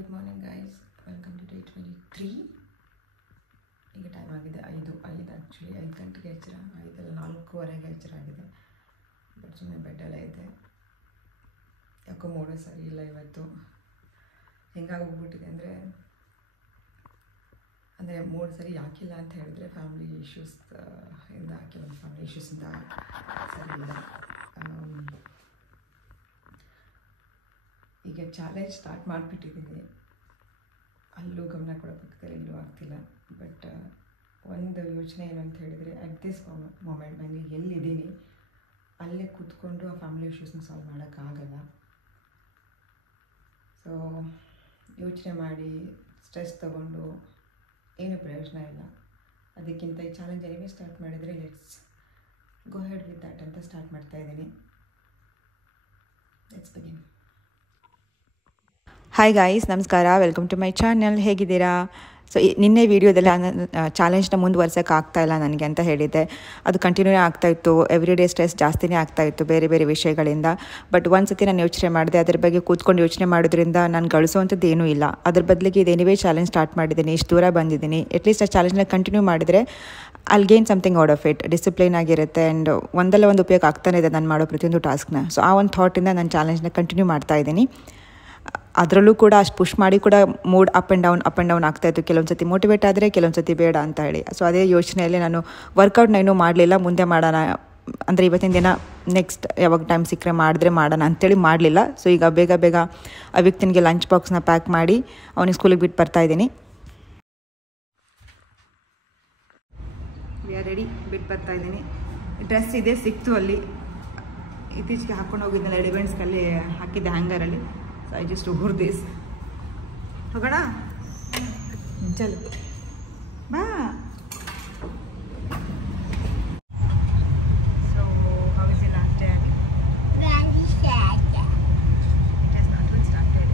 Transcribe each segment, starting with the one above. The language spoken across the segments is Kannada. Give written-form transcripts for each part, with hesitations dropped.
Good morning guys, welcome to day 23. ಈಗ ಟೈಮ್ ಆಗಿದೆ 5 ಆ್ಯಕ್ಚುಲಿ 5 ಗಂಟೆಗೆ ಎಚ್ಚರ, 4:15 ಎಚ್ಚರ ಆಗಿದೆ. ಬಟ್ ಸುಮ್ಮನೆ ಬೆಡ್ಡೆಲ್ಲ ಇದೆ. ಯಾಕೋ ಮೂಡೇ ಸರಿ ಇಲ್ಲ ಇವತ್ತು. ಹೆಂಗಾಗೋಗ್ಬಿಟ್ಟಿದೆ ಅಂದರೆ ಮೂಡ್ ಸರಿ ಯಾಕಿಲ್ಲ ಅಂತ ಹೇಳಿದ್ರೆ ಫ್ಯಾಮಿಲಿ ಇಶ್ಯೂಸ್ ಇಂದ, ಕೆಲವೊಂದು ಫ್ಯಾಮಿಲಿ ಇಶ್ಯೂಸಿಂದ ಸರಿ ಇಲ್ಲ. ಈಗ ಚಾಲೆಂಜ್ ಸ್ಟಾರ್ಟ್ ಮಾಡಿಬಿಟ್ಟಿದ್ದೀನಿ. ಅಲ್ಲೂ ಗಮನ ಕೊಡೋಕ್ಕಾಗ್ತಿಲ್ಲ, ಇಲ್ಲೂ ಆಗ್ತಿಲ್ಲ. ಬಟ್ ಒಂದು ಯೋಚನೆ ಏನು ಅಂತ ಹೇಳಿದರೆ, ಅಟ್ ದಿಸ್ ಮೊಮೆಂಟ್ ನಾನು ಎಲ್ಲಿದ್ದೀನಿ ಅಲ್ಲೇ ಕೂತ್ಕೊಂಡು ಆ ಫ್ಯಾಮಿಲಿ ಇಶ್ಯೂಸ್ನ ಸಾಲ್ವ್ ಮಾಡೋಕ್ಕಾಗಲ್ಲ. ಸೊ ಯೋಚನೆ ಮಾಡಿ ಸ್ಟ್ರೆಸ್ ತೊಗೊಂಡು ಏನು ಪ್ರಯೋಜನ ಇಲ್ಲ. ಅದಕ್ಕಿಂತ ಈ ಚಾಲೆಂಜ್ ಏನೇ ಸ್ಟಾರ್ಟ್ ಮಾಡಿದರೆ let's go head with that ಅಂತ ಸ್ಟಾರ್ಟ್ ಮಾಡ್ತಾಯಿದ್ದೀನಿ. Let's begin. ಹಾಯ್ ಗಾಯ್ಸ್, ನಮಸ್ಕಾರ, ವೆಲ್ಕಮ್ ಟು ಮೈ ಚಾನಲ್. ಹೇಗಿದ್ದೀರಾ? ಸೊ ನಿನ್ನೆ ವೀಡಿಯೋದಲ್ಲಿ ನಾನು ಚಾಲೆಂಜ್ನ ಮುಂದುವರ್ಸೋಕ್ಕೆ ಆಗ್ತಾಯಿಲ್ಲ ನನಗೆ ಅಂತ ಹೇಳಿದ್ದೆ. ಅದು ಕಂಟಿನ್ಯೂ ಆಗ್ತಾಯಿತ್ತು. ಎವ್ರಿ ಡೇ ಸ್ಟ್ರೆಸ್ ಜಾಸ್ತಿನೇ ಆಗ್ತಾಯಿತ್ತು ಬೇರೆ ಬೇರೆ ವಿಷಯಗಳಿಂದ. ಬಟ್ ಒಂದು ಸತಿ ನಾನು ಯೋಚನೆ ಮಾಡಿದೆ, ಅದ್ರ ಬಗ್ಗೆ ಕೂತ್ಕೊಂಡು ಯೋಚನೆ ಮಾಡೋದ್ರಿಂದ ನಾನು ಗಳಿಸೋವಂಥದ್ದು ಏನೂ ಇಲ್ಲ. ಅದ್ರ ಬದಲಿಗೆ ಇದು ಎನಿವೇ ಚಾಲೆಂಜ್ ಸ್ಟಾರ್ಟ್ ಮಾಡಿದ್ದೀನಿ, ಇಷ್ಟು ದೂರ ಬಂದಿದ್ದೀನಿ. ಅಟ್ಲೀಸ್ಟ್ ಆ ಚಾಲೆಂಜ್ನ ಕಂಟಿನ್ಯೂ ಮಾಡಿದರೆ I'll gain something out of it. Discipline ಆಗಿರುತ್ತೆ ಆ್ಯಂಡ್ ಒಂದಲ್ಲ ಒಂದು ಉಪಯೋಗ ಆಗ್ತಾನೆ ಇದೆ ನಾನು ಮಾಡೋ ಪ್ರತಿಯೊಂದು ಟಾಸ್ಕ್ನ. ಸೊ ಆ ಒಂದು ಥಾಟಿಂದ ನಾನು ಚಾಲೆಂಜ್ನ ಕಂಟಿನ್ಯೂ ಮಾಡ್ತಾಯಿದ್ದೀನಿ. ಅದರಲ್ಲೂ ಕೂಡ ಅಷ್ಟು ಪುಷ್ ಮಾಡಿ ಕೂಡ ಮೂಡ್ ಅಪ್ ಆ್ಯಂಡ್ ಡೌನ್ ಆಗ್ತಾಯಿತ್ತು. ಕೆಲವೊಂದು ಸತಿ ಮೋಟಿವೇಟ್ ಆದರೆ, ಕೆಲವೊಂದು ಸತಿ ಬೇಡ ಅಂತ ಹೇಳಿ. ಸೊ ಅದೇ ಯೋಚನೆಯಲ್ಲಿ ನಾನು ವರ್ಕೌಟ್ನ ಇನ್ನೂ ಮಾಡಲಿಲ್ಲ. ಮುಂದೆ ಮಾಡೋಣ ಅಂದರೆ ಇವತ್ತಿನ ದಿನ ನೆಕ್ಸ್ಟ್ ಯಾವಾಗ ಟೈಮ್ ಸಿಕ್ಕರೆ ಮಾಡಿದ್ರೆ ಮಾಡೋಣ ಅಂಥೇಳಿ ಮಾಡಲಿಲ್ಲ. ಸೊ ಈಗ ಬೇಗ ಆ ವ್ಯಕ್ತಿನಿಗೆ ಲಂಚ್ ಬಾಕ್ಸ್ನ ಪ್ಯಾಕ್ ಮಾಡಿ ಅವನಿಗೆ ಸ್ಕೂಲಿಗೆ ಬಿಟ್ಟು ಬರ್ತಾಯಿದ್ದೀನಿ. ರೆಡಿ, ಬಿಟ್ಟು ಬರ್ತಾಯಿದ್ದೀನಿ. ಡ್ರೆಸ್ ಇದೆ, ಸಿಕ್ತು ಅಲ್ಲಿ. ಇತ್ತೀಚೆಗೆ ಹಾಕ್ಕೊಂಡು ಹೋಗಿದ್ದೆಲ್ಲ ರೆಡಿಮೆಂಟ್ಸ್ಗಲ್ಲಿ ಹಾಕಿದ್ದೆ ಹ್ಯಾಂಗರಲ್ಲಿ. So I just wore this. ಹೋಗೋಣ, ಚಲ್ ಬಾ. So how is the last day? Very sad. It has not been started.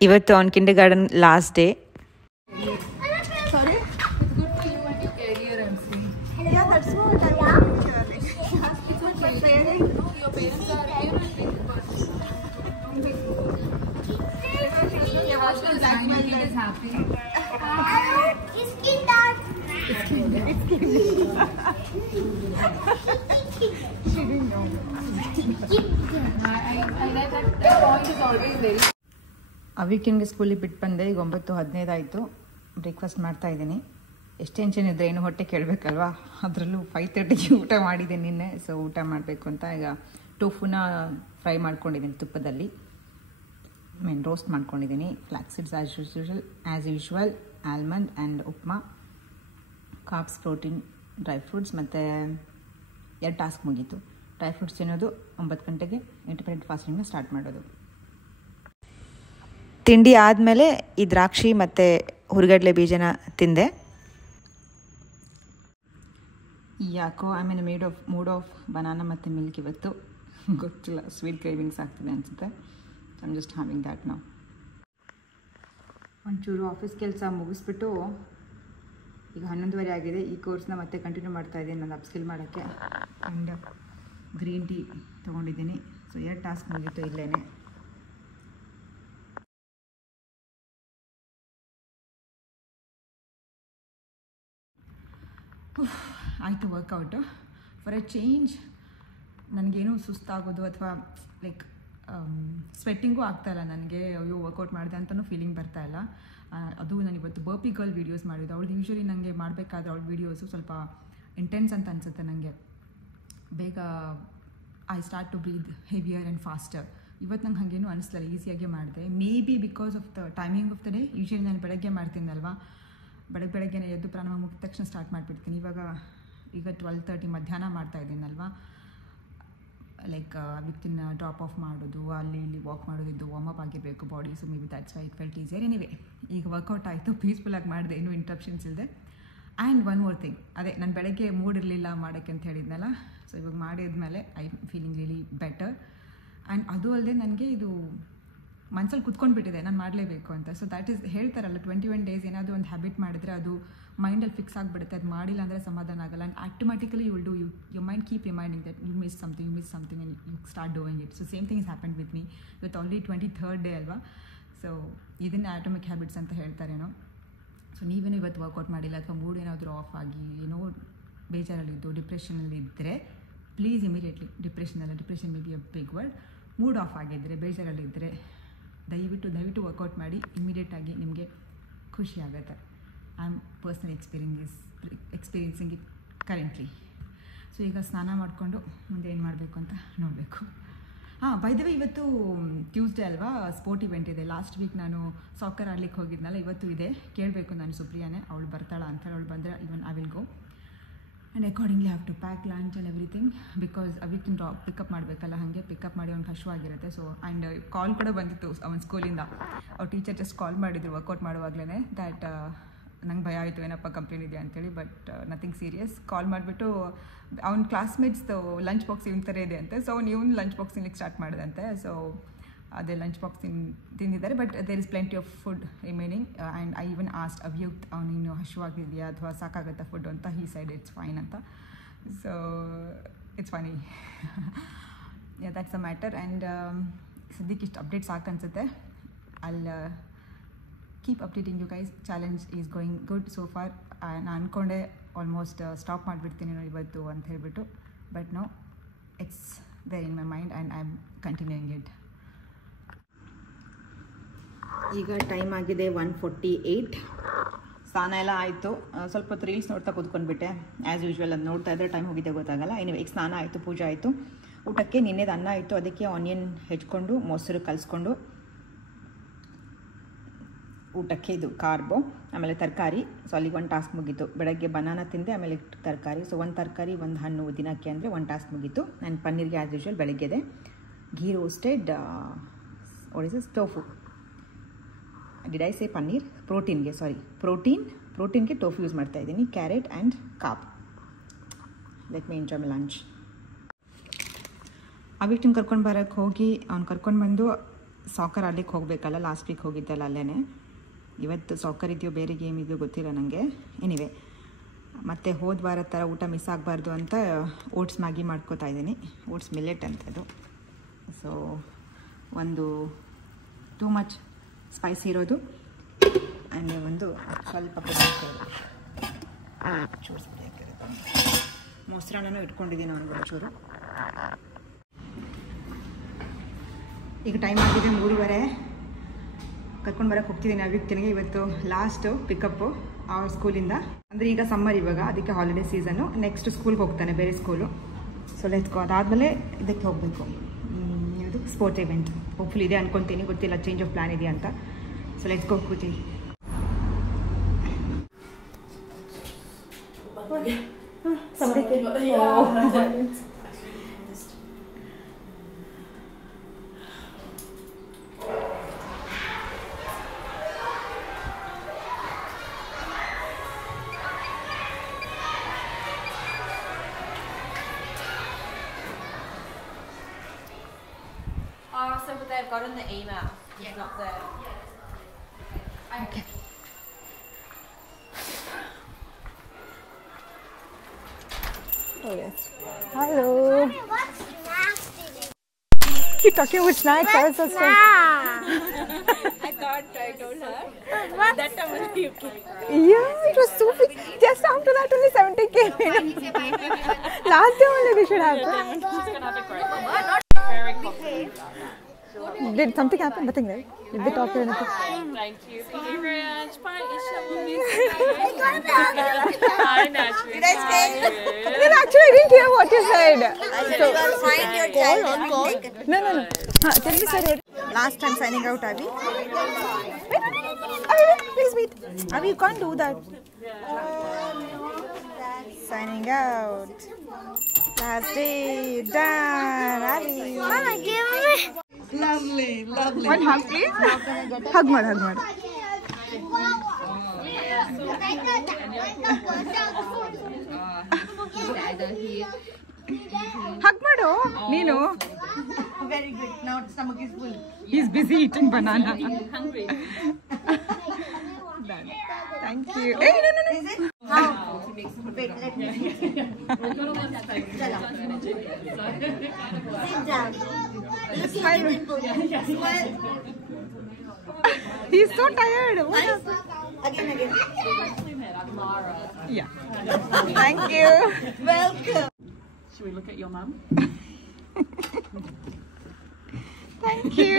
ಇವತ್ತು on Kinder garden last day. Sorry? It's good for you and your career, I'm saying. Yeah, that's what It's okay. No, your parents are here and think about it. Your husband is happy. I like that point is always very. ಆ ವೀಕೆಂಡ್ಗೆ ಸ್ಕೂಲಿಗೆ ಬಿಟ್ಟು ಬಂದೆ. ಈಗ 9:15 ಆಯಿತು. ಬ್ರೇಕ್ಫಾಸ್ಟ್ ಮಾಡ್ತಾಯಿದ್ದೀನಿ. ಎಷ್ಟು ಟೆನ್ಷನ್ ಇದ್ದರೆ ಏನು ಹೊಟ್ಟೆ ಕೇಳಬೇಕಲ್ವಾ. ಅದರಲ್ಲೂ 5:30ಗೆ ಊಟ ಮಾಡಿದ್ದೀನಿ ನಿನ್ನೆ. ಸೊ ಊಟ ಮಾಡಬೇಕು ಅಂತ ಈಗ ಟೋಫುನ ಫ್ರೈ ಮಾಡ್ಕೊಂಡಿದ್ದೀನಿ ತುಪ್ಪದಲ್ಲಿ. ರೋಸ್ಟ್ ಮಾಡ್ಕೊಂಡಿದ್ದೀನಿ. Flax seeds as usual, almond and upma, carbs, protein, dry fruits. ಮತ್ತು 2 ಟಾಸ್ಕ್ ಮುಗೀತು. ಡ್ರೈ ಫ್ರೂಟ್ಸ್ ತಿನ್ನೋದು 9 ಗಂಟೆಗೆ, ಇಂಟರ್ಮಿಟೆಂಟ್ ಫಾಸ್ಟಿಂಗ್ನ ಸ್ಟಾರ್ಟ್ ಮಾಡೋದು. ತಿಂಡಿ ಆದಮೇಲೆ ಈ ದ್ರಾಕ್ಷಿ ಮತ್ತು ಹುರಿಗಡಲೆ ಬೀಜನ ತಿಂದೆ. ಯಾಕೋ I mean mood of banana ಮತ್ತು ಮಿಲ್ಕ್ ಇವತ್ತು. ಗೊತ್ತಿಲ್ಲ, ಸ್ವೀಟ್ ಕ್ರೇವಿಂಗ್ಸ್ ಆಗ್ತಿದೆ ಅನಿಸುತ್ತೆ. I am just having that now. ಒಂಚೂರು ಆಫೀಸ್ ಕೆಲಸ ಮುಗಿಸ್ಬಿಟ್ಟು ಈಗ 11:30 ಆಗಿದೆ. ಈ ಕೋರ್ಸ್ನ ಮತ್ತೆ ಕಂಟಿನ್ಯೂ ಮಾಡ್ತಾಯಿದ್ದೀನಿ ನಾನು ಅಪ್ಸ್ಕಿಲ್ ಮಾಡೋಕ್ಕೆ. ಆ್ಯಂಡ್ ಗ್ರೀನ್ ಟೀ ತೊಗೊಂಡಿದ್ದೀನಿ. ಸೊ 2 ಟಾಸ್ಕ್ ಮುಗೀತು ಇಲ್ಲೇ. ಆಯಿತು ವರ್ಕೌಟು. ಫಾರ್ ಎ ಚೇಂಜ್ ನನಗೇನು ಸುಸ್ತಾಗೋದು ಅಥವಾ ಲೈಕ್ ಸ್ವೆಟ್ಟಿಂಗು ಆಗ್ತಾಯಿಲ್ಲ ನನಗೆ. ಅಯ್ಯೋ ವರ್ಕೌಟ್ ಮಾಡಿದೆ ಅಂತಲೂ ಫೀಲಿಂಗ್ ಬರ್ತಾಯಿಲ್ಲ. ಅದು ನಾನು ಇವತ್ತು ಬರ್ಪಿ ಗರ್ಲ್ ವೀಡಿಯೋಸ್ ಮಾಡಿದ್ದು. ಅವಳು ಯೂಶ್ವಲಿ ನನಗೆ ಮಾಡಬೇಕಾದ್ರೆ ಅವಳ ವೀಡಿಯೋಸು ಸ್ವಲ್ಪ ಇಂಟೆನ್ಸ್ ಅಂತ ಅನಿಸುತ್ತೆ ನನಗೆ. ಬೇಗ I start to breathe heavier and faster. ಇವತ್ತು ನಂಗೆ ಹಾಗೇನು ಅನಿಸ್ಲಿಲ್ಲ, ಈಸಿಯಾಗೆ ಮಾಡಿದೆ. May be because of the timing of the day. Usually ನಾನು ಬೆಳಗ್ಗೆ ಮಾಡ್ತೀನಲ್ವಾ, ಬೆಳಗ್ಗೆನೇ ಎದ್ದು ಪ್ರಾರಂಭ ಮುಗಿದ ತಕ್ಷಣ ಸ್ಟಾರ್ಟ್ ಮಾಡಿಬಿಡ್ತೀನಿ. ಈಗ 12:30 ಮಧ್ಯಾಹ್ನ ಮಾಡ್ತಾಯಿದ್ದೀನಲ್ವಾ. ಲೈಕ್ ವಿತಿನ್ ಡ್ರಾಪ್ ಆಫ್ ಮಾಡೋದು, ಅಲ್ಲಿ ಇಲ್ಲಿ ವಾಕ್ ಮಾಡೋದಿದ್ದು ವಾರ್ಮ್ ಅಪ್ ಆಗಿರಬೇಕು body. So may be that's why it felt easier. Anyway ಈಗ ವರ್ಕೌಟ್ ಆಯಿತು, ಪೀಸ್ಫುಲ್ಲಾಗಿ ಮಾಡಿದೆ, ಏನೂ ಇಂಟ್ರಪ್ಷನ್ಸ್ ಇಲ್ಲದೆ. ಆ್ಯಂಡ್ ಒನ್ ಮೋರ್ ಥಿಂಗ್, ಅದೇ ನಾನು ಬೆಳಗ್ಗೆ ಮೂಡ್ ಇರಲಿಲ್ಲ ಮಾಡೋಕ್ಕೆ ಅಂತ ಹೇಳಿದ್ನಲ್ಲ. ಸೊ ಇವಾಗ ಮಾಡಿದ್ಮೇಲೆ I feeling really better. And ಅದು ಅಲ್ಲದೆ ನನಗೆ ಇದು ಮನಸ್ಸಲ್ಲಿ ಕುತ್ಕೊಂಡ್ಬಿಟ್ಟಿದೆ ನಾನು ಮಾಡಲೇಬೇಕು ಅಂತ. ಸೊ ದ್ಯಾಟ್ ಈಸ್ ಹೇಳ್ತಾರಲ್ಲ 21 ಡೇಸ್ ಏನಾದರೂ ಒಂದು ಹ್ಯಾಬಿಟ್ ಮಾಡಿದ್ರೆ ಅದು ಮೈಂಡಲ್ಲಿ ಫಿಕ್ಸ್ ಆಗಿಬಿಡುತ್ತೆ. ಅದು ಮಾಡಿಲ್ಲ ಅಂದರೆ ಸಮಾಧಾನ ಆಗಲ್ಲ. And automatically you will do you mind keep reminding that you miss something and you start doing it. So same thing is happen with me. ಇವತ್ತು ಆಲ್ರೆಡಿ 23rd ಡೇ ಅಲ್ವಾ. ಸೊ ಇದನ್ನೇ ಆಟೋಮಿಕ್ ಹ್ಯಾಬಿಟ್ಸ್ ಅಂತ ಹೇಳ್ತಾರೇನೋ. ಸೊ ನೀವೇನೋ ಇವತ್ತು ವರ್ಕೌಟ್ ಮಾಡಿಲ್ಲ ಅಥವಾ ಮೂಡ್ ಏನಾದರೂ ಆಫ್ ಆಗಿ ಏನೋ ಬೇಜಾರಲ್ಲಿದ್ದು ಡಿಪ್ರೆಷನಲ್ಲಿದ್ದರೆ please immediately depression may be a big word. Mood off ಆಗಿದ್ದರೆ ಬೇಜಾರಲ್ಲಿದ್ದರೆ ದಯವಿಟ್ಟು ವರ್ಕೌಟ್ ಮಾಡಿ. ಇಮಿಡಿಯೇಟಾಗಿ ನಿಮಗೆ ಖುಷಿ ಆಗುತ್ತೆ. I am personally experiencing it currently. So ಈಗ ಸ್ನಾನ ಮಾಡಿಕೊಂಡು ಮುಂದೆ ಏನು ಮಾಡಬೇಕು ಅಂತ ನೋಡಬೇಕು. ಬೈ ದ ವೇ ಇವತ್ತು ಟ್ಯೂಸ್ಡೇ ಅಲ್ವಾ, ಸ್ಪೋರ್ಟ್ ಇವೆಂಟ್ ಇದೆ. ಲಾಸ್ಟ್ ವೀಕ್ ನಾನು ಸಾಕರ್ ಆಡ್ಲಿಕ್ಕೆ ಹೋಗಿದ್ನಲ್ಲ, ಇವತ್ತು ಇದೆ. ಕೇಳಬೇಕು ನಾನು ಸುಪ್ರಿಯಾನೇ, ಅವಳು ಬರ್ತಾಳ ಅಂತ. ಅವಳು ಬಂದರೆ even I will go and accordingly have to pack lunch and everything because ಅವಿಕ್ಕಿನ ಪಿಕಪ್ ಮಾಡಬೇಕಲ್ಲ. ಹಾಗೆ ಪಿಕಪ್ ಮಾಡಿ ಅವ್ನಿಗೆ ಹಶ್ವಾಗಿರುತ್ತೆ. ಸೊ ಆ್ಯಂಡ್ ಕಾಲ್ ಕೂಡ ಬಂದಿತ್ತು ಅವನ ಸ್ಕೂಲಿಂದ. ಅವ್ರ ಟೀಚರ್ ಜಸ್ಟ್ ಕಾಲ್ ಮಾಡಿದ್ರು ವರ್ಕೌಟ್ ಮಾಡುವಾಗಲೇ ದ್ಯಾಟ್ ನಂಗೆ ಭಯ ಆಯಿತು ಏನಪ್ಪ ಕಂಪ್ಲೇಂಟ್ ಇದೆ ಅಂತೇಳಿ. But nothing serious. ಕಾಲ್ ಮಾಡಿಬಿಟ್ಟು ಅವ್ನ ಕ್ಲಾಸ್ಮೇಟ್ಸ್ದು ಲಂಚ್ ಬಾಕ್ಸ್ ಇವನ ಥರ ಇದೆ ಅಂತೆ. ಸೊ ಅವ್ನು ಲಂಚ್ ಬಾಕ್ಸ್ ತಿನ್ಲಿಕ್ಕೆ ಸ್ಟಾರ್ಟ್ ಮಾಡಿದಂತೆ. ಸೊ ಅದೇ ಲಂಚ್ ಬಾಕ್ಸ್ ತಿಂದಿದ್ದಾರೆ. But there is plenty of food remaining. And I even asked Avyukt ಅವನಿನ್ನು ಹಶ್ವಾಗಿದೆಯಾ ಅಥವಾ ಸಾಕಾಗುತ್ತಾ ಫುಡ್ ಅಂತ. ಹೀ ಸೈಡ್ ಇಟ್ಸ್ ಫೈನ್ ಅಂತ. So it's funny. That's a matter. And ಸದ್ಯಕ್ಕೆ ಇಷ್ಟು ಅಪ್ಡೇಟ್ಸ್ ಸಾಕನ್ಸುತ್ತೆ. ಅಲ್ಲಿ keep updating you guys. Challenge is going good so far. ನಾನು ಅಂದ್ಕೊಂಡೆ ಆಲ್ಮೋಸ್ಟ್ ಸ್ಟಾಪ್ ಮಾಡಿಬಿಡ್ತೀನಿ ಇವತ್ತು ಅಂತ ಹೇಳಿಬಿಟ್ಟು. But no, it's there in my mind and I am continuing it. ಈಗ ಟೈಮ್ ಆಗಿದೆ 1:48. ಸ್ನಾನ ಎಲ್ಲ ಆಯಿತು. ಸ್ವಲ್ಪ ಹೊತ್ತು ರೀಲ್ಸ್ ನೋಡ್ತಾ ಕೂತ್ಕೊಂಡ್ಬಿಟ್ಟೆ ಆ್ಯಸ್ ಯೂಶ್ವಲ್. ಅದು ನೋಡ್ತಾ ಇದ್ದರೆ ಟೈಮ್ ಹೋಗಿದೆ ಗೊತ್ತಾಗಲ್ಲ. ಎನಿವೆ ಈಗ ಸ್ನಾನ ಆಯಿತು, ಪೂಜೆ ಆಯಿತು. ಊಟಕ್ಕೆ ನಿನ್ನೆದು ಅನ್ನ ಆಯಿತು, ಅದಕ್ಕೆ ಆನಿಯನ್ ಹೆಚ್ಕೊಂಡು ಮೊಸರು ಕಲಿಸ್ಕೊಂಡು ಊಟಕ್ಕೆ ಇದು ಕಾರ್ಬೋ, ಆಮೇಲೆ ತರಕಾರಿ. ಸೊ ಅಲ್ಲಿಗೆ ಒಂದು ಟಾಸ್ಕ್ ಮುಗೀತು. ಬೆಳಗ್ಗೆ ಬನಾನಾ ತಿಂದೆ, ಆಮೇಲೆ ತರಕಾರಿ. ಸೊ ಒಂದು ತರಕಾರಿ ಒಂದು ಹಣ್ಣು ದಿನಕ್ಕೆ ಅಂದರೆ ಒಂದು ಟಾಸ್ಕ್ ಮುಗೀತು. ನಾನು ಪನ್ನೀರ್ಗೆ ಆ್ಯಸ್ ಯೂಶ್ವಲ್ ಬೆಳಗ್ಗೆದೆ ghee roasted tofu. Did I say paneer? ಪ್ರೋಟೀನ್ಗೆ ಟೋಫು ಯೂಸ್ ಮಾಡ್ತಾಯಿದ್ದೀನಿ. ಕ್ಯಾರೆಟ್ ಆ್ಯಂಡ್ ಕಾಪ್. Let me enjoy my lunch. ಅವಿಕ್ಟಿನ ಕರ್ಕೊಂಡು ಬರೋಕ್ಕೆ ಹೋಗಿ ಅವ್ನು ಕರ್ಕೊಂಡು ಬಂದು ಸಾಕರ್ ಆಡ್ಲಿಕ್ಕೆ ಹೋಗಬೇಕಲ್ಲ. ಲಾಸ್ಟ್ ವೀಕ್ ಹೋಗಿದ್ದಲ್ಲ ಅಲ್ಲೇ. ಇವತ್ತು ಸಾಕರ್ ಇದೆಯೋ ಬೇರೆ ಗೇಮ್ ಇದೆಯೋ ಗೊತ್ತಿಲ್ಲ ನನಗೆ. ಎನಿವೆ ಮತ್ತು ಹೋದ ವಾರದ ಥರ ಊಟ ಮಿಸ್ ಆಗಬಾರ್ದು ಅಂತ ಓಟ್ಸ್ ಮ್ಯಾಗಿ ಮಾಡ್ಕೋತಾ ಇದ್ದೀನಿ. ಓಟ್ಸ್ ಮಿಲ್ಲೆಟ್ ಅಂತ ಅದು. ಸೊ ಒಂದು ಟೂ ಮಚ್ ಸ್ಪೈಸಿ ಇರೋದು ಆ್ಯಂಡ್ ಒಂದು ಸ್ವಲ್ಪ ಮೊಸರನ್ನೂ ಇಟ್ಕೊಂಡಿದ್ದೀನಿ ಅವನಿಗೆ ಒಂಚೂರು. ಈಗ ಟೈಮ್ ಆಗಿದೆ 3:30. ಕರ್ಕೊಂಡು ಬರೋಕ್ಕೆ ಹೋಗ್ತಿದ್ದೀನಿ ಅವಿಕ್ತಿನಿಗೆ. ಇವತ್ತು ಲಾಸ್ಟು ಪಿಕಪ್ಪು ಅವ್ರ ಸ್ಕೂಲಿಂದ. ಅಂದರೆ ಈಗ ಸಮ್ಮರ್ ಇವಾಗ, ಅದಕ್ಕೆ ಹಾಲಿಡೇ ಸೀಸನ್ನು. ನೆಕ್ಸ್ಟ್ ಸ್ಕೂಲ್ಗೆ ಹೋಗ್ತಾನೆ, ಬೇರೆ ಸ್ಕೂಲು. ಸೊ ಲೆಟ್ಸ್ ಗೋ. ಅದಾದಮೇಲೆ ಇದಕ್ಕೆ ಹೋಗಬೇಕು, ಇದು ಸ್ಪೋರ್ಟ್ಸ್ ಇವೆಂಟ್. ಹೋಪ್ಫುಲಿ ಇದೆ ಅನ್ಕೊತೀನಿ, ಗೊತ್ತಿಲ್ಲ, ಚೇಂಜ್ ಆಫ್ ಪ್ಲ್ಯಾನ್ ಇದೆಯಾ ಅಂತ. ಸೊ ಲೆಟ್ಸ್ ಗೋ ಕೂತಿ. So but they've got in the email. It's not there. Okay. Oh yes. Hello. What's nasty? You're talking about snacks. I was so I thought I told her. That time was UK. Yeah, it was so big. Just after that only 70 came in. Last time only this should happen. She's gonna have a great one. Not very coffee. Did something happen? Nothing, right? Did they talk or anything? Thank you. Thank you very much. Bye, Isha. We'll miss you. Hi, Nashvi. Did I stay? Then actually I didn't hear what you said. So find your child on call. No. Tell me, sir. Last time signing out, Avi. Wait, please wait. Avi, you can't do that. Signing out. Last day, done. Avi. Mama, give me. Lovely. One hug, please. Hug mad. Hug mado, Neenu. Very very good. Now stomach is full. He's busy eating banana. Hungry. Done. Thank you. Hey, no. Is it? How? Wait, let me see. Sit down. Smile. Smile. He's so tired. What happened? Again. Yeah. Thank you. Welcome. Should we look at your mum? Thank you.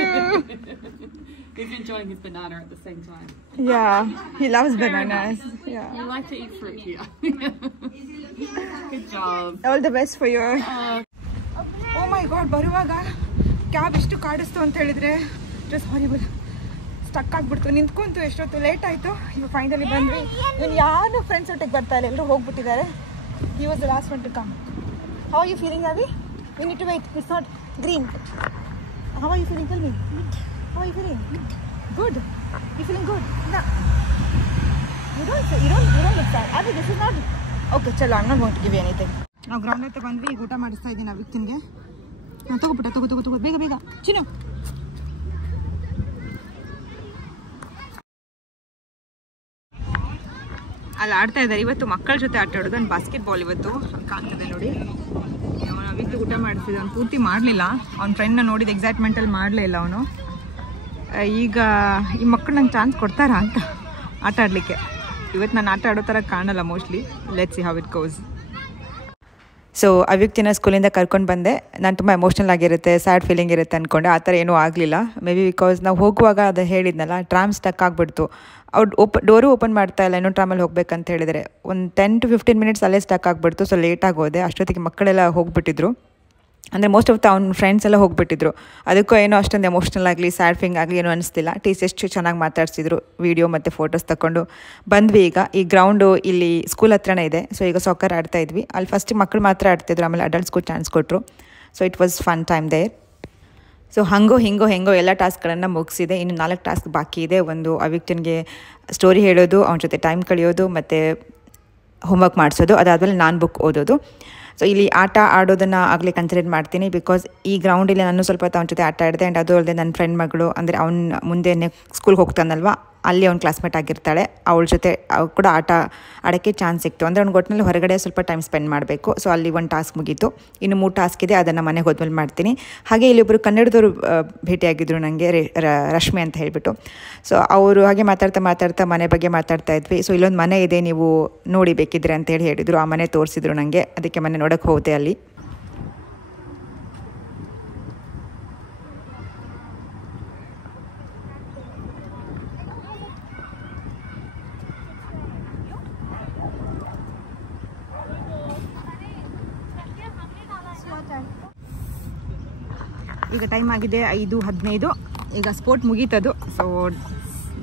He's enjoying his banana at the same time. Yeah, he loves bananas. Yeah. You like to eat fruit here. Good job. All the best for your... Oh my god, ಬರುವಾಗ ಕ್ಯಾಬ್ ಇಷ್ಟು ಕಾಡಿಸ್ತು ಅಂತ ಹೇಳಿದ್ರೆ ಜಸ್ಟ್ ಹಾರಿಬಲ್. ಸ್ಟಕ್ ಆಗಿಬಿಡ್ತು, ನಿಂತ್ಕೊಂತು, ಎಷ್ಟೊತ್ತು ಲೇಟ್ ಆಯಿತು. ಇವಾಗ ಫೈನಲಿ ಬಂದ್ವಿ. ಇನ್ನು ಯಾರು ಫ್ರೆಂಡ್ಸ್ ಒಟ್ಟಿಗೆ ಬರ್ತಾ ಇಲ್ಲ, ಎಲ್ಲರೂ ಹೋಗ್ಬಿಟ್ಟಿದ್ದಾರೆ. He was the last one to come. How are you feeling, Avi? We need to wait. It's not green. How are you feeling? Tell me. How are you feeling? Good. You feeling good? No. You don't look sad. Avi, this is not... Okay, chalo, I'm not going to give you anything. ನಾವು ಗ್ರೌಂಡ್ ಹತ್ರ ಬಂದ್ವಿ. ಈಗ ಊಟ ಮಾಡಿಸ್ತಾ ಇದ್ದೀನಿ ಅವಿಕ್ತಿನ್ಗೆ. ತಗೋಬಿಟ್ಟ ತಗೋ ಬೇಗ ಚಿನ್ನು. ಅಲ್ಲಿ ಆಡ್ತಾ ಇದ್ದಾರೆ. ಇವತ್ತು ಮಕ್ಕಳ ಜೊತೆ ಆಟ ಆಡೋದು. ಒಂದು ಬಾಸ್ಕೆಟ್ಬಾಲ್ ಇವತ್ತು ಕಾಣ್ತದೆ ನೋಡಿ. ಅವನು ಅವಿತ್ತು ಊಟ ಮಾಡಿಸಿದ, ಅವ್ನು ಪೂರ್ತಿ ಮಾಡಲಿಲ್ಲ. ಅವ್ನ ಫ್ರೆಂಡ್ನ ನೋಡಿದ ಎಕ್ಸೈಟ್ಮೆಂಟಲ್ಲಿ ಮಾಡಲೇ ಇಲ್ಲ ಅವನು. ಈಗ ಈ ಮಕ್ಕಳು ನಂಗೆ ಚಾನ್ಸ್ ಕೊಡ್ತಾರಾ ಅಂತ ಆಟ ಆಡಲಿಕ್ಕೆ. ಇವತ್ತು ನಾನು ಆಟ ಆಡೋ ಥರ ಕಾಣಲ್ಲ mostly. Let's see how it goes. So ಅವ್ಯಕ್ತಿನ ಸ್ಕೂಲಿಂದ ಕರ್ಕೊಂಡು ಬಂದೆ. ನಾನು ತುಂಬ ಎಮೋಷ್ನಲ್ ಆಗಿರುತ್ತೆ, ಸ್ಯಾಡ್ ಫೀಲಿಂಗ್ ಇರುತ್ತೆ ಅಂದ್ಕೊಂಡೆ. ಆ ಥರ ಏನೂ ಆಗಲಿಲ್ಲ. ಮೇ ಬಿ ಬಿಕಾಸ್ ನಾವು ಹೋಗುವಾಗ ಅದು ಹೇಳಿದ್ನಲ್ಲ, ಟ್ರಾಮ್ ಸ್ಟಕ್ ಆಗಿಬಿಡ್ತು. ಅವ್ರು ಡೋರು ಓಪನ್ ಮಾಡ್ತಾ ಇಲ್ಲ, ಇನ್ನೂ ಟ್ರಾಮಲ್ಲಿ ಹೋಗ್ಬೇಕಂತ ಹೇಳಿದರೆ. ಒಂದು 10 to 15 ಮಿನಿಟ್ಸ್ ಅಲ್ಲೇ ಸ್ಟಕ್ ಆಗಿಬಿಡ್ತು. ಸೊ ಲೇಟಾಗಿ ಹೋದೆ. ಅಷ್ಟೊತ್ತಿಗೆ ಮಕ್ಕಳೆಲ್ಲ ಹೋಗಿಬಿಟ್ಟಿದ್ರು. ಅಂದರೆ ಮೋಸ್ಟ್ ಆಫ್ ಅವ್ನ ಫ್ರೆಂಡ್ಸ್ ಎಲ್ಲ ಹೋಗಿಬಿಟ್ಟಿದ್ರು. ಅದಕ್ಕೂ ಏನೋ ಅಷ್ಟೊಂದು ಎಮೋಷ್ನಲ್ ಆಗಲಿ ಸ್ಯಾಡ್ ಫೀಲಿಂಗ್ ಆಗಲಿ ಏನೂ ಅನಿಸ್ತಿಲ್ಲ. ಎಷ್ಟು ಚೆನ್ನಾಗಿ ಮಾತಾಡ್ಸಿದ್ರು. ವೀಡಿಯೋ ಮತ್ತು ಫೋಟೋಸ್ ತಗೊಂಡು ಬಂದ್ವಿ. ಈಗ ಈ ಗ್ರೌಂಡು ಇಲ್ಲಿ ಸ್ಕೂಲ್ ಹತ್ರನೇ ಇದೆ. ಸೊ ಈಗ ಸಾಕರ್ ಆಡ್ತಾ ಇದ್ವಿ. ಅಲ್ಲಿ ಫಸ್ಟ್ ಮಕ್ಕಳು ಮಾತ್ರ ಆಡ್ತಿದ್ರು, ಆಮೇಲೆ ಅಡಲ್ಟ್ಸ್ಗೂ ಚಾನ್ಸ್ ಕೊಟ್ಟರು. So it was fun time there. So ಹಂಗೋ ಹಿಂಗೋ ಎಲ್ಲ ಟಾಸ್ಕ್ಗಳನ್ನು ಮುಗಿಸಿದೆ. ಇನ್ನು 4 ಟಾಸ್ಕ್ ಬಾಕಿ ಇದೆ. ಒಂದು ಅವ್ಯಕ್ತಿನ್ಗೆ ಸ್ಟೋರಿ ಹೇಳೋದು, ಅವನ ಜೊತೆ ಟೈಮ್ ಕಳೆಯೋದು, ಮತ್ತು ಹೋಮ್ವರ್ಕ್ ಮಾಡಿಸೋದು. ಅದಾದಮೇಲೆ ನಾನು ಬುಕ್ ಓದೋದು. ಸೊ ಇಲ್ಲಿ ಆಟ ಆಡೋದನ್ನು ಆಗಲೇ ಕನ್ಸಿಡರ್ ಮಾಡ್ತೀನಿ. ಬಿಕಾಸ್ ಈ ಗ್ರೌಂಡಲ್ಲಿ ನಾನು ಸ್ವಲ್ಪ ಹೊತ್ತು ಅವನ ಜೊತೆ ಆಟ ಆಡಿದೆ. ಆ್ಯಂಡ್ ಅದು ಅಲ್ಲದೆ ನನ್ನ ಫ್ರೆಂಡ್ ಮಗಳು, ಅಂದರೆ ಅವ್ನ ಮುಂದೆ ಸ್ಕೂಲ್ಗೆ ಹೋಗ್ತಾನಲ್ವ, ಅಲ್ಲಿ ಅವ್ನ ಕ್ಲಾಸ್ಮೇಟ್ ಆಗಿರ್ತಾಳೆ. ಅವಳ ಜೊತೆ ಕೂಡ ಆಟ ಆಡೋಕ್ಕೆ ಚಾನ್ಸ್ ಸಿಕ್ತು. ಅಂದರೆ ಅವ್ನಿಗೆ ಒಟ್ಟಿನಲ್ಲಿ ಹೊರಗಡೆ ಸ್ವಲ್ಪ ಟೈಮ್ ಸ್ಪೆಂಡ್ ಮಾಡಬೇಕು. ಸೊ ಅಲ್ಲಿ ಒಂದು ಟಾಸ್ಕ್ ಮುಗೀತು. ಇನ್ನು 3 ಟಾಸ್ಕ್ ಇದೆ. ಅದನ್ನು ಮನೆಗೆ ಹೋದ್ಮೇಲೆ ಮಾಡ್ತೀನಿ. ಹಾಗೆ ಇಲ್ಲಿಬ್ಬರು ಕನ್ನಡದವರು ಭೇಟಿಯಾಗಿದ್ದರು ನನಗೆ, ರಶ್ಮಿ ಅಂತ ಹೇಳಿಬಿಟ್ಟು. ಸೊ ಅವರು ಹಾಗೆ ಮಾತಾಡ್ತಾ ಮನೆ ಬಗ್ಗೆ ಮಾತಾಡ್ತಾ ಇದ್ವಿ. ಸೊ ಇಲ್ಲೊಂದು ಮನೆ ಇದೆ, ನೀವು ನೋಡಿ ಬೇಕಿದ್ರೆ ಅಂತೇಳಿ ಹೇಳಿದರು. ಆ ಮನೆ ತೋರಿಸಿದ್ರು ನನಗೆ. ಅದಕ್ಕೆ ಮನೆ ನೋಡೋಕ್ಕೆ ಹೋದೆ ಅಲ್ಲಿ. ಈಗ ಟೈಮ್ ಆಗಿದೆ 5:15. ಈಗ ಸ್ಪೋರ್ಟ್ ಮುಗೀತದು. ಸೊ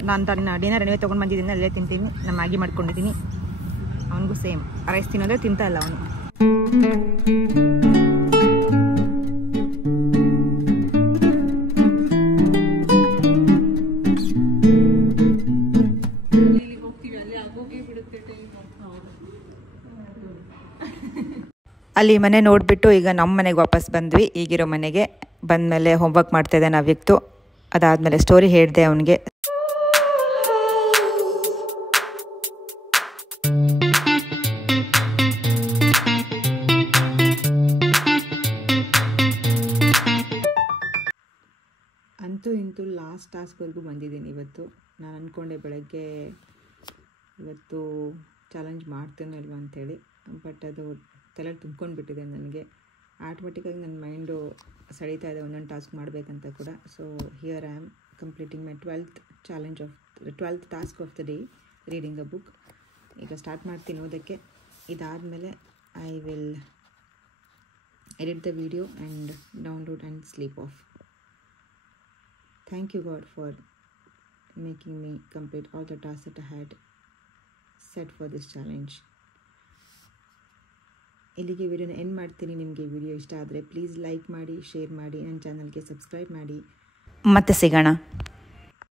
ನಾನು ಡಿನ್ನರ್ ಅನಿವೆ ತೊಗೊಂಡು ಬಂದಿದ್ದೀನಿ, ಅಲ್ಲೇ ತಿಂತೀನಿ. ನಾನು ಮ್ಯಾಗಿ ಮಾಡ್ಕೊಂಡಿದ್ದೀನಿ. ಅವನಿಗೂ ಸೇಮ್ ರೈಸ್ ತಿನ್ನೋದ್ರೆ ತಿಂತಾ ಇಲ್ಲ ಅವನು. ಅಲ್ಲಿ ಮನೆ ನೋಡಿಬಿಟ್ಟು ಈಗ ನಮ್ಮ ಮನೆಗೆ ವಾಪಸ್ ಬಂದ್ವಿ. ಈಗಿರೋ ಮನೆಗೆ ಬಂದಮೇಲೆ ಹೋಮ್ವರ್ಕ್ ಮಾಡ್ತಾಯಿದ್ದೆ ನಾವಿತ್ತು. ಅದಾದಮೇಲೆ ಸ್ಟೋರಿ ಹೇಳಿದೆ ಅವನಿಗೆ. ಅಂತೂ ಇಂತೂ ಲಾಸ್ಟ್ ಟಾಸ್ಕ್ವರೆಗೂ ಬಂದಿದ್ದೀನಿ ಇವತ್ತು. ನಾನು ಅಂದ್ಕೊಂಡೆ ಬೆಳಗ್ಗೆ ಇವತ್ತು ಚಾಲೆಂಜ್ ಮಾಡ್ತೇನೋ ಇಲ್ವಾ ಅಂಥೇಳಿ. ಬಟ್ ಅದು ತಲೆಯಲ್ಲಿ ತುಂಬ್ಕೊಂಡ್ಬಿಟ್ಟಿದೆ ನನಗೆ. ಆಟೋಮೆಟಿಕ್ಕಾಗಿ ನನ್ನ ಮೈಂಡು ಸೆಳೀತಾ ಇದೆ ಒಂದೊಂದು ಟಾಸ್ಕ್ ಮಾಡಬೇಕಂತ ಕೂಡ. So here I am completing my 12th task of the day, reading a book. ಈಗ ಸ್ಟಾರ್ಟ್ ಮಾಡ್ತೀನಿ ಓದೋಕ್ಕೆ. ಇದಾದಮೇಲೆ I will edit the video and download and sleep of. Thank you God for making me complete all the tasks that I had set for this challenge. ಇಲ್ಲಿಗೆ ವಿಡಿಯೋನ ಎಂಡ್ ಮಾಡ್ತೀನಿ. ನಿಮಗೆ ವಿಡಿಯೋ ಇಷ್ಟ ಆದರೆ ಪ್ಲೀಸ್ ಲೈಕ್ ಮಾಡಿ, ಶೇರ್ ಮಾಡಿ, ನನ್ನ ಚಾನಲ್ಗೆ ಸಬ್ಸ್ಕ್ರೈಬ್ ಮಾಡಿ. ಮತ್ತೆ ಸಿಗೋಣ.